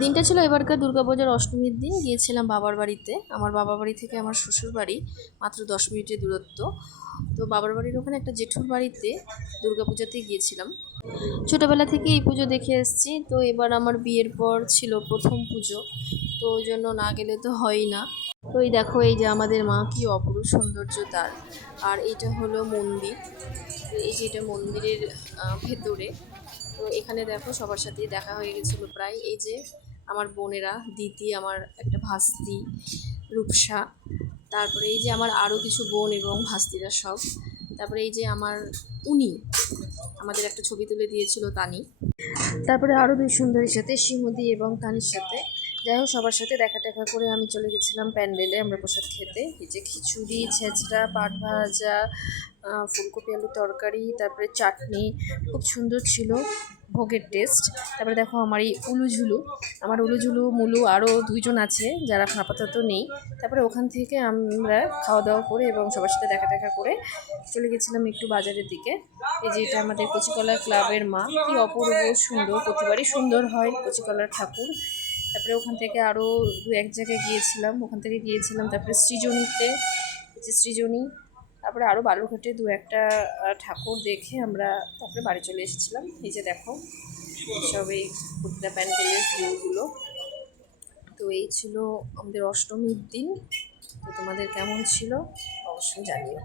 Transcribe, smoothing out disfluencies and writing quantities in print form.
দিনটা ছিল এবারকার দুর্গাপূজার অষ্টমীর দিন। গিয়েছিলাম বাবার বাড়িতে। আমার বাবার বাড়ি থেকে আমার শ্বশুর বাড়ি মাত্র 10 মিনিটের দূরত্ব। তো বাবার বাড়ির ওখানে একটা জেঠুর বাড়িতে দুর্গাপূজাতে গিয়েছিলাম। ছোটোবেলা থেকে এই পুজো দেখে এসেছি, তো এবার আমার বিয়ের পর ছিল প্রথম পুজো, তো ওই জন্য না গেলে তো হয়ই না। তো এই দেখো, এই যে আমাদের মা, কি অপরূপ সৌন্দর্য তার। আর এটা হলো মন্দির। তো এই যে এটা মন্দিরের ভেতরে। তো এখানে দেখো সবার সাথেই দেখা হয়ে গেছিলো প্রায়। এই যে আমার বোনেরা, দিদি, আমার একটা ভাস্তি রূপসা, তারপরে এই যে আমার আরও কিছু বোন এবং ভাস্তিরা সব। তারপরে এই যে আমার উনি আমাদের একটা ছবি তুলে দিয়েছিল, তানি। তারপরে আরও দুই সুন্দরীর সাথে, শিমুদি এবং তানির সাথে। যাই হোক, সবার সাথে দেখা টেকা করে আমি চলে গেছিলাম প্যান্ডেলে আমরা প্রসাদ খেতে। এই যে খিচুড়ি, ছেঁচড়া, পাট ভাজা, ফুলকপি আলুর তরকারি, তারপরে চাটনি, খুব সুন্দর ছিল ভোগের টেস্ট। তারপরে দেখো আমার এই উলুঝুলু, আমার উলুঝুলু মুলু আরও দুইজন আছে যারা আপাতত নেই। তারপরে ওখান থেকে আমরা খাওয়া দাওয়া করে এবং সবার সাথে দেখা দেখা করে চলে গেছিলাম একটু বাজারের দিকে। এই যে এটা আমাদের কচিকলা ক্লাবের মা, কি অপূর্ব সুন্দর, প্রতিবারই সুন্দর হয় কচিকলার ঠাকুর। তারপরে ওখান থেকে আরও দু এক জায়গায় গিয়েছিলাম, তারপরে সৃজনীতে, যে সৃজনী। তারপরে আরও বালুরঘাটে দু একটা ঠাকুর দেখে আমরা তারপরে বাড়ি চলে এসেছিলাম। এই যে দেখো সব এই প্রতিটা প্যান্ডেলের ভিউগুলো। তো এই ছিল আমাদের অষ্টমীর দিন। তো তোমাদের কেমন ছিল অবশ্যই জানিও।